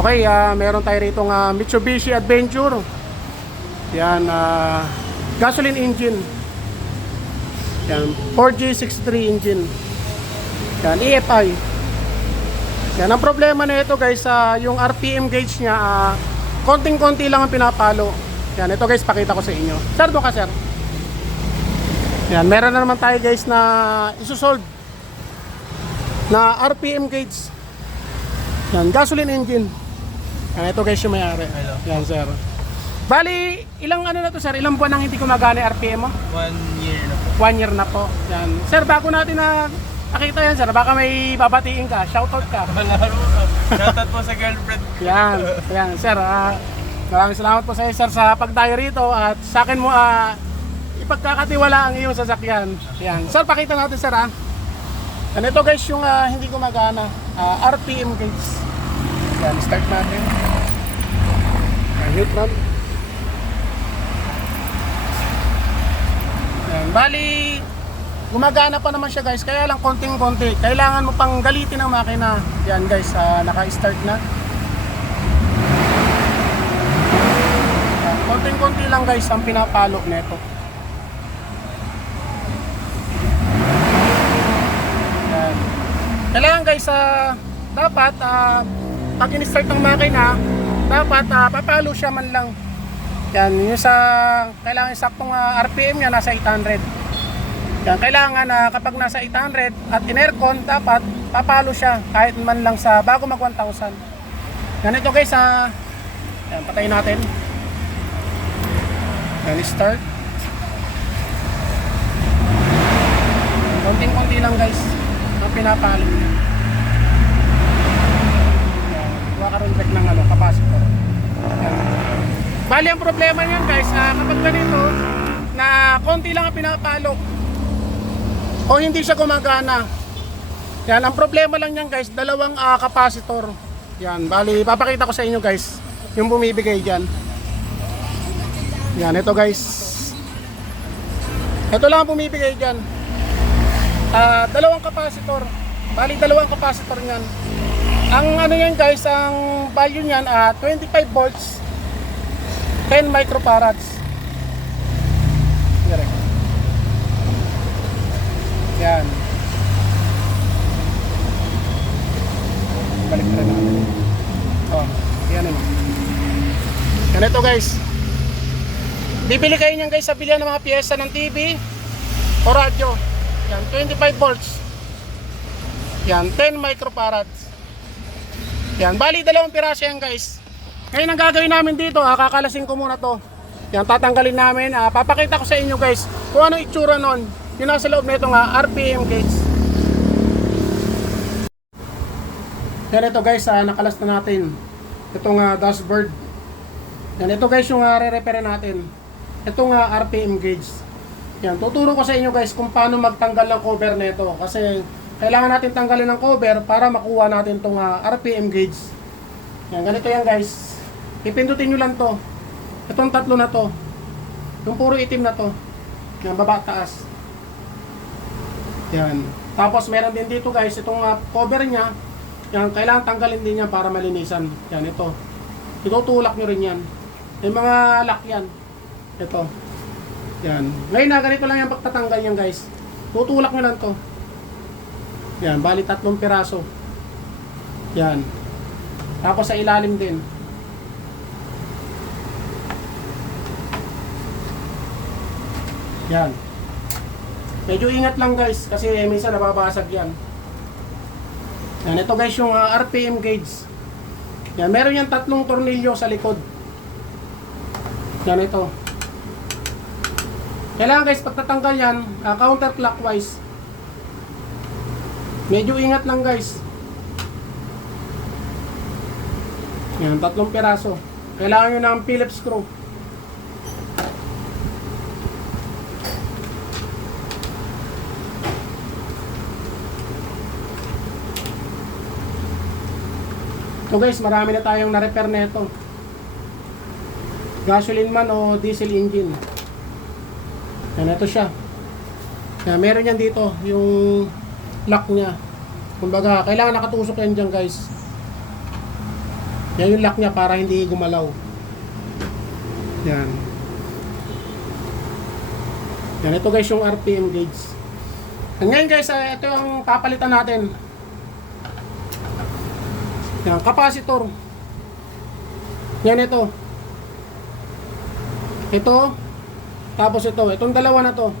Okay, ah meron tayo rito nga Mitsubishi Adventure. Yan, ah gasoline engine. Yan, 4G63 engine. Yan, EFI. Yan, ang problema na ito guys, ah, yung RPM gauge niya, ah, konting-konti lang ang pinapalo. Yan, ito guys, pakita ko sa inyo. Sir, ka sir. Yan, meron na naman tayo guys na isusolve na RPM gauge. Yan, gasoline engine. Yan, ito guys yung mayari. Hello. Yan, sir. Bali, ilang ano na to sir? Ilang buwan nang hindi gumagana yung RPM mo? One year na po. One year na po. Yan. Sir, bago natin na nakita yan sir, baka may babatiin ka, shoutout ka. Wala po. Shoutout po sa girlfriend. Yan. Yan, sir. ah, maraming salamat po sa iyo sir sa pagdayo rito at sa akin mo ah, ipagkakatiwala ang iyong sasakyan. Yan. Sir, pakita natin sir ah. Yan, ito guys yung ah, hindi gumagana. Ah, RPM gauge. Yan, start natin. Yan, neutral. Yan, bali, gumagana pa naman siya guys, kaya lang konting-konti. Kailangan mo pang galitin ang makina. Yan guys, ah, naka-start na. Konting-konti lang guys ang pinapalo nito. Kailangan guys, ah, dapat ah, pag in-start ng makina, dapat ah, papalo siya man lang. Yan, yung sa kailangan saktong ah, RPM niya nasa 800. Yan, kailangan na kapag nasa 800 at in-aircon, dapat papalo siya kahit man lang sa bago mag 1,000. Ganito guys, ah, yan, patayin natin. Yan, start. Konting-konti lang guys, ang pinapalo niya. Rin check ng ano, capacitor. Bali ang problema niyan guys, na kapag ganito, na konti lang ang pinapalo, o hindi siya gumagana. Yan, ang problema lang niyan guys, dalawang ah, capacitor. Yan, bali, papakita ko sa inyo guys, yung bumibigay dyan. Yan, ito guys. Ito lang ang bumibigay dyan. Ah, dalawang capacitor. Bali, dalawang capacitor niyan. Ang ano yan guys, ang value niyan, ah 25 volts, 10 microfarads. Direct. Yan. Balik na natin. Oh, yan ano. Ganito guys. Bibili kayo niyan guys sa bilihan ng mga piyesa ng TV o radyo. Yan, 25 volts. Yan, 10 microfarads. Yan, bali dalawang piraso yan guys. Ngayon ang gagawin namin dito, ah, kakalasin ko muna to. Yan, tatanggalin namin. Ah, papakita ko sa inyo guys kung ano itsura nun. Yung nasa loob nito nga, RPM gauge. Yan ito guys, ah, nakalas na natin. Itong ah, dashboard. Yan, ito guys yung uh, re-repair natin. Itong ah, RPM gauge. Yan, tuturo ko sa inyo guys kung paano magtanggal ng cover nito. Kasi kailangan natin tanggalin ng cover para makuha natin itong ah, RPM gauge. Yan, ganito yan guys. Ipindutin nyo lang to. Itong tatlo na to. Yung puro itim na to. Yan, baba taas. Yan. Tapos meron din dito guys, itong ah, cover niya. Yan, kailangan tanggalin din yan para malinisan. Yan, ito. Itutulak nyo rin yan. Yung mga lock yan. Ito. Yan. Ngayon na, ganito lang yung pagtatanggal yan guys. Tutulak nyo lang to. Yan, bali tatlong piraso. Yan. Tapos sa ilalim din. Yan. Medyo ingat lang guys kasi minsan nababasag yan. Yan, ito guys yung ah, RPM gauge. Yan, meron yan tatlong tornilyo sa likod. Yan ito. Kailangan guys pagtatanggal yan, ah, counterclockwise. Medyo ingat lang guys. Yan, tatlong piraso. Kailangan nyo ng Phillips screw. So guys, marami na tayong na-repair na ito. Gasoline man o diesel engine. Yan, ito siya. Yan, meron yan dito, yung lock niya. Kumbaga, kailangan nakatusok yan dyan guys. Yan yung lock niya para hindi gumalaw. Yan. Yan, ito guys yung RPM gauge. Ngayon guys, ah, ito yung papalitan natin. Yan, capacitor. Yan ito. Ito. Tapos ito. Itong dalawa na to.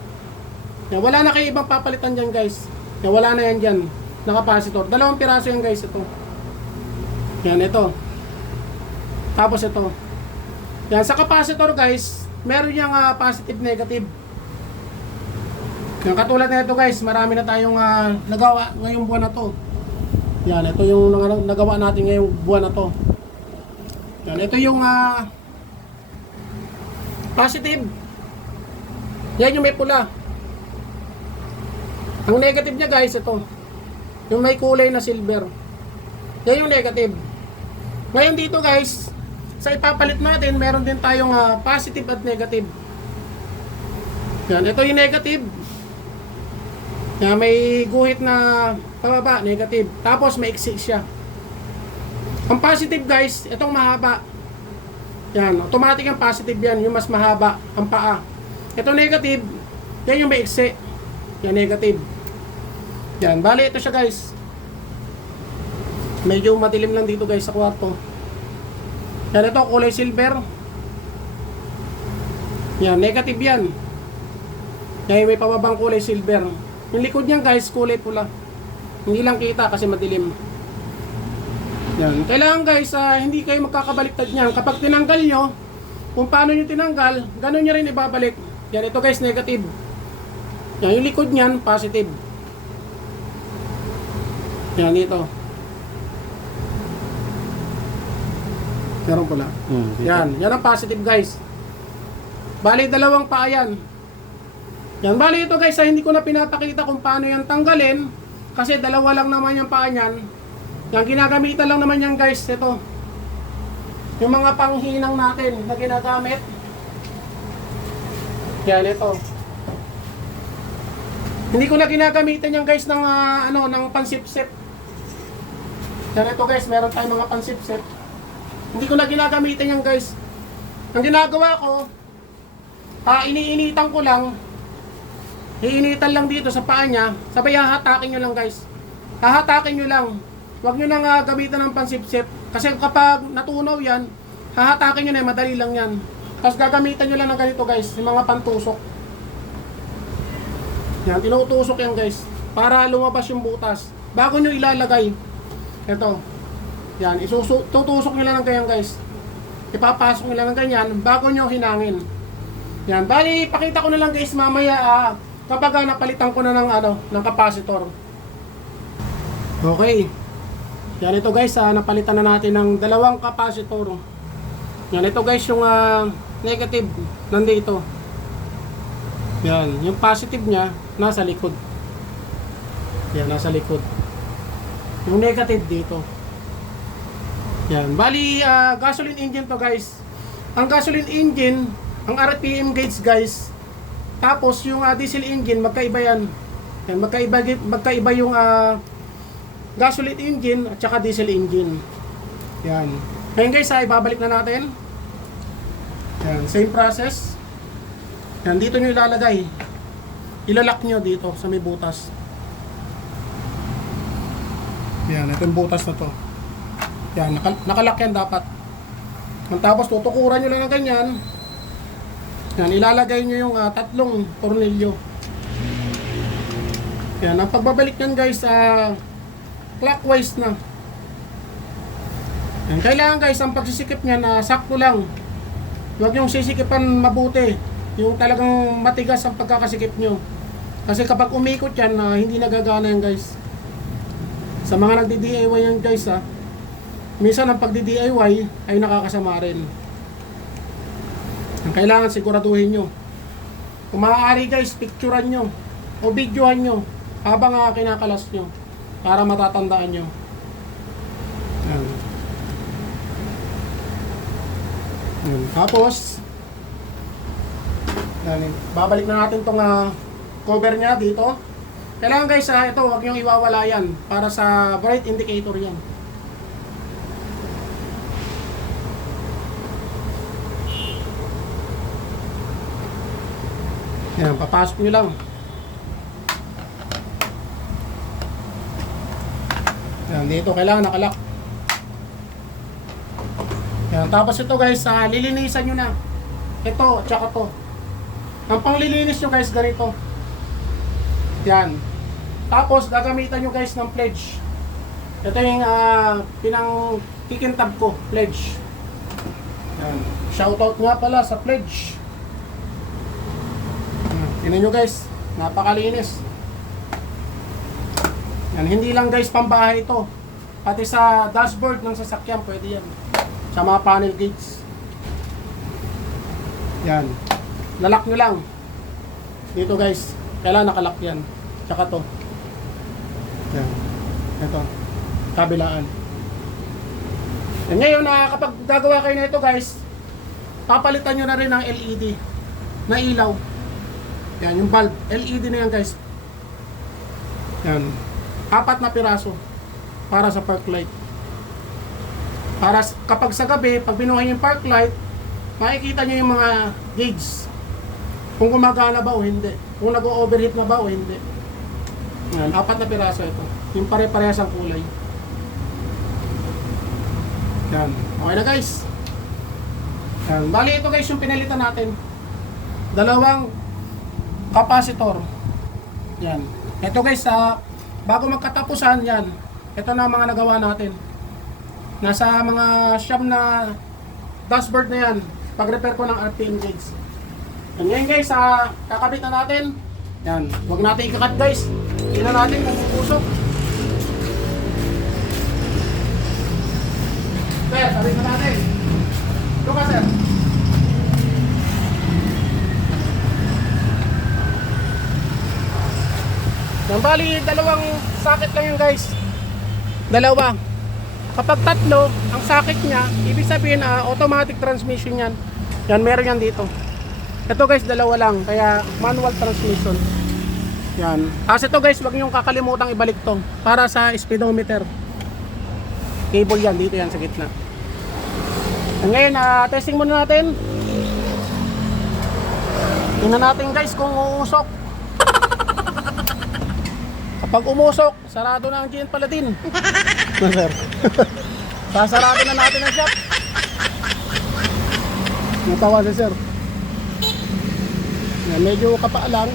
Yan, wala na kayo ibang papalitan dyan guys. Yan, wala na yan dyan. Na capacitor. Dalawang piraso yan guys. Ito. Yan, ito. Tapos ito. Yan, sa capacitor guys, meron yung ah, positive negative. Yan, katulad na ito guys, marami na tayong ah, nagawa ngayong buwan na to. Yan, ito yung nagawa natin ngayong buwan na to. Yan, ito yung ah, positive. Yan yung may pula. Ang negative niya guys, ito. Yung may kulay na silver. Yan yung negative. Ngayon dito guys, sa ipapalit natin, meron din tayong ah, positive at negative. Yan, ito yung negative. Yan, may guhit na pababa, negative. Tapos may exit siya. Ang positive guys, itong mahaba. Yan, automatic ang positive yan, yung mas mahaba, ang paa. Ito negative, yan yung may exit. Yan, negative. Yan, bali ito siya guys. Medyo madilim lang dito guys sa kwarto. Yan ito, kulay silver. Yan, negative yan. Yan, may pababang kulay silver. Yung likod niyan guys, kulay pula. Hindi lang kita kasi madilim. Yan. Kailangan guys, ah, hindi kayo magkakabaliktad niyan. Kapag tinanggal nyo, kung paano nyo tinanggal, ganun nyo rin ibabalik. Yan, ito guys, negative. Yung likod niyan, positive. Yan, dito. Meron pula. Hmm, dito. Yan, yan ang positive guys. Bali, dalawang paa yan. Yan, bali ito guys, ah, hindi ko na pinapakita kung paano yan tanggalin. Kasi dalawa lang naman yung paa niyan. Yan, ginagamitan lang naman yan guys, ito. Yung mga panghinang natin na ginagamit. Yan, ito. Hindi ko na ginagamitan yan guys ng ah, ano, ng pansipsip. Yan, ito guys, meron tayong mga pansipsip. Hindi ko na ginagamitan yan guys. Ang ginagawa ko, ah, iniinitan ko lang. Iinitan lang dito sa paa niya. Sabay hahatakin nyo lang guys. Hahatakin nyo lang. Huwag nyo nang ah, gamitan ng pansipsip. Kasi kapag natunaw yan, hahatakin nyo na, madali lang yan. Tapos gagamitan nyo lang ng ganito guys, yung mga pantusok. Yan, tinutusok yan guys. Para lumabas yung butas. Bago nyo ilalagay, ito. Yan, isusu tutusok lang ng ganyan guys. Ipapasok lang ng ganyan bago nyo hinangin. Yan, bali, pakita ko na lang guys mamaya ah, kapag ah, napalitan ko na ng ano, ng capacitor. Okay. Yan ito guys, ah, napalitan na natin ng dalawang capacitor. Yan ito guys yung ah, negative nandito. Yan, yung positive niya nasa likod. Yan, nasa likod. Yung negative dito. Yan. Bali, ah, gasoline engine to guys. Ang gasoline engine, ang RPM gauge guys, tapos yung ah, diesel engine, magkaiba yan. Yan, magkaiba, magkaiba yung ah, gasoline engine at saka diesel engine. Yan. Ngayon guys, ay babalik na natin. Yan, same process. Yan, dito nyo ilalagay. Ilalak nyo dito sa may butas. Yan, ito yung butas na to. Yan, naka, nakalak yan dapat. Tapos tutukuran nyo lang ng ganyan. Yan, ilalagay nyo yung ah, tatlong tornilyo. Yan, ang pagbabalik nyan guys, ah, clockwise na. Yan, kailangan guys, ang pagsisikip nyan, na sakto lang. Huwag yung sisikipan mabuti. Yung talagang matigas ang pagkakasikip nyo. Kasi kapag umikot yan, ah, hindi nagagana yan guys. Sa mga nagdi-DIY yan guys ha, minsan ang pagdi-DIY ay nakakasama rin. Ang kailangan siguraduhin nyo. Kung maaari guys, picturean nyo o videohan nyo habang uh, kinakalas nyo para matatandaan nyo. Yan. Yan. Tapos, yan, babalik na natin tong uh, cover niya dito. Kailangan guys ha, ito wag niyo iwawala yan para sa bright indicator yan. Yan, papasok niyo lang. Yan, dito kailangan nakalak. Yan, tapos ito guys, uh, lilinisan niyo na. Ito, tsaka to. Ang panglilinis nyo guys, ganito. Yan. Tapos, gagamitan nyo guys ng pledge. Ito yung ah, pinang kikintab ko, pledge. Yan. Shoutout nga pala sa pledge. Yan. Tingnan nyo guys, napakalinis. Yan, hindi lang guys pambahay ito. Pati sa dashboard ng sasakyan, pwede yan. Sa mga panel gates. Yan. Lalak nyo lang. Dito guys, kailangan nakalak yan. Tsaka to. Yan. Ito. Kabilaan. And ngayon na kapag gagawa kayo na ito guys, papalitan nyo na rin ng LED na ilaw. Yan, yung bulb. LED na yan guys. Yan. Apat na piraso para sa park light. Para kapag sa gabi, pag binuhay yung park light, makikita nyo yung mga gauge. Kung gumagana ba o hindi. Kung nag-overheat na ba o hindi. Yan, apat na piraso ito. Yung pare-parehas ang kulay. Yan. Okay na guys. Yan. Bali ito guys yung pinalitan natin. Dalawang capacitor. Yan. Ito guys, sa bago magkatapusan yan, ito na ang mga nagawa natin. Nasa mga siyam na dashboard na yan. Pag-repair ko ng RPM gauge. Yan ngayon guys, sa kakabit na natin. Yan. Huwag natin ikakat guys. Tingnan natin kung pupusok. Sir, sabit na natin. Ito ka sir. Yan bali, dalawang socket lang yun guys. Dalawa. Kapag tatlo, ang socket niya, ibig sabihin ah, automatic transmission yan. Yan, meron yan dito. Ito guys, dalawa lang. Kaya manual transmission. Yan. Tapos ito guys, wag niyong kakalimutan ibalik to. Para sa speedometer. Cable yan, dito yan sa gitna. And ngayon, ah, testing muna natin. Tingnan natin guys kung uusok. Kapag umusok, sarado na ang GN Paladin. Na sir. Sasarado na natin ang shop. Natawa si sir. Medyo kapaalang.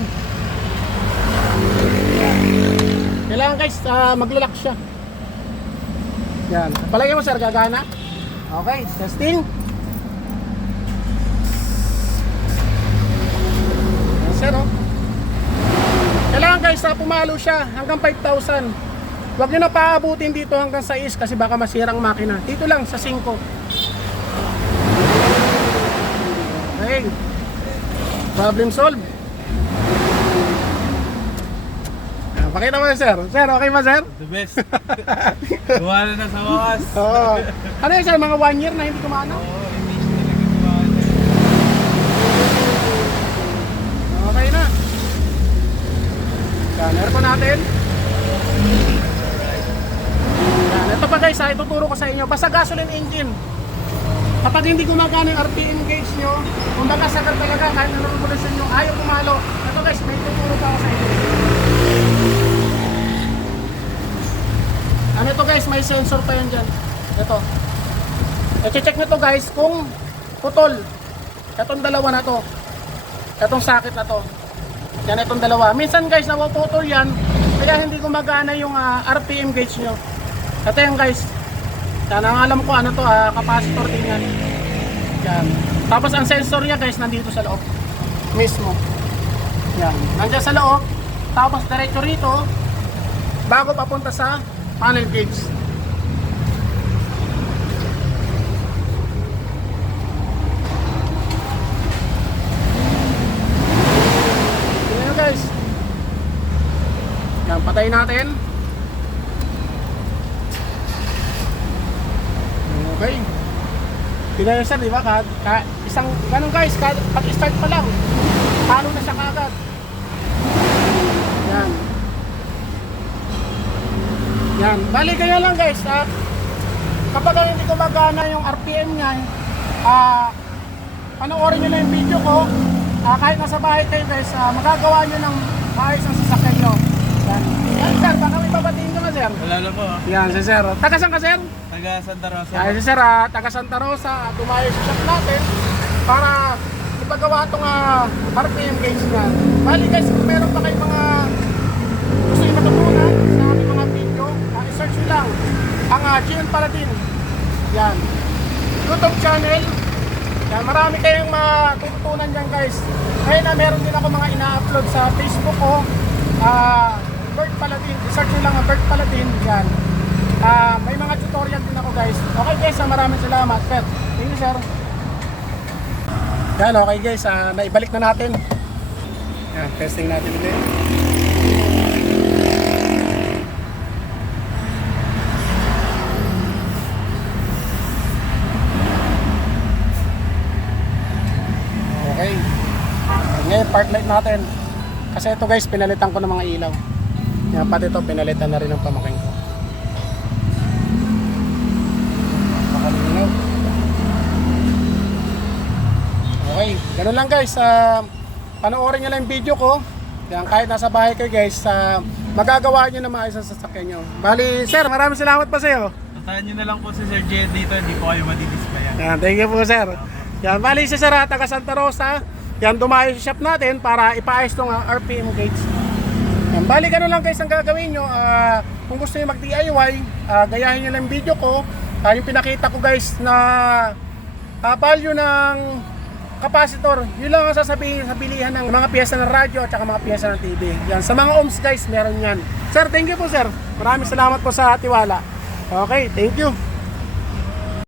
Kailangan guys, ah, maglalak siya. Yan. Palagay mo sir, gagana? Okay, testing. Yan, sir, oh. Kailangan guys, na pumalo siya hanggang 5,000. Huwag nyo na paabutin dito hanggang 6 kasi baka masira ang makina. Dito lang sa 5. Okay. Problem solved. Ah, Pakita mo sir. Sir, okay ba sir? The best. Gawa na na sa wakas. Oo. Ano yun sir, mga 1 year na hindi kumana? Oo, hindi siya talaga gawa na. Okay na. Yan, aircon natin. Yan, ito pa guys ha, ituturo ko sa inyo. Basta gasoline engine. Kapag hindi gumagana yung RPM gauge nyo, kung baga sagar talaga kahit anong revolution nyo, ayaw pumalo. Ito guys, may tuturo pa ako sa inyo. Ano ito guys, may sensor pa yan dyan. Ito. I-check nyo to guys kung putol. Itong dalawa na to. Itong sakit na to. Yan itong dalawa. Minsan guys, nawaputol yan. Kaya hindi gumagana yung ah, RPM gauge nyo. Ito yan guys. Yan ang alam ko ano to, ah, capacitor din yan. Yan. Tapos ang sensor niya guys, nandito sa loob. Mismo. Yan. Nandiyan sa loob. Tapos diretso rito. Bago papunta sa panel gauge. Nyo guys. Yan, patayin natin. Okay. Tingnan sir, di ba? Ka, ka, isang, ganun guys, ka, pag-start pa lang. Talo na siya kagad. Yan. Yan. Bali kaya lang guys, ah, kapag hindi gumagana yung RPM niya, ah, panoorin nyo na yung video ko, ah, kahit nasa bahay kayo guys, ah, magagawa nyo ng maayos ang sasakyan nyo. Yan. Yan sir, baka may babatiin nyo nga sir. Wala na po. ah. Yan si sir. Taga saan ka sir? Taga Santa Rosa. Yan si sir, ah, taga Santa Rosa. ah, Dumayo sa shop natin para ipagawa itong uh, RPM gauge nga. Bali guys, kung meron pa kayong mga gusto nyo matutunan sa aking mga video, uh, search nyo lang ang uh, GN Paladin. Yan. YouTube channel. Yan, marami kayong matututunan dyan guys. Ngayon na meron din ako mga ina-upload sa Facebook ko. Ah, Bert Paladin. Search nyo lang ang Bert Paladin. Yan. Ah, may mga tutorial din ako guys. Okay guys, ah, maraming salamat. Sir, thank you sir. Yan, okay guys, ah, naibalik na natin. Yan, testing natin ulit. Okay. Ngayon, park light natin. Kasi ito guys, pinalitan ko ng mga ilaw. Yan, pati ito, pinalitan na rin ng pamaking ko. Okay, ganun lang guys. Uh, panoorin nyo lang yung video ko. Yan, kahit nasa bahay kayo guys, ah, magagawa nyo na maayos ang sasakyan nyo. Bali, sir, maraming salamat pa sa'yo. Puntahan nyo na lang po si Sir Jed dito. Hindi po kayo madidismayan. Yan, thank you po sir. Yan, bali si Sir ah, taga Santa Rosa. Yan, dumayo sa shop natin para ipaayos tong ah, RPM gauge. Yan, bali ganun lang guys ang gagawin nyo. Ah, kung gusto nyo mag-DIY, ah, gayahin nyo lang yung video ko. Ah, yung pinakita ko guys na ah, value ng capacitor. Yun lang ang sasabihin sa bilihan ng mga piyesa ng radyo at saka mga piyesa ng TV. Yan, sa mga ohms guys, meron yan. Sir, thank you po sir. Maraming salamat po sa tiwala. Okay, thank you.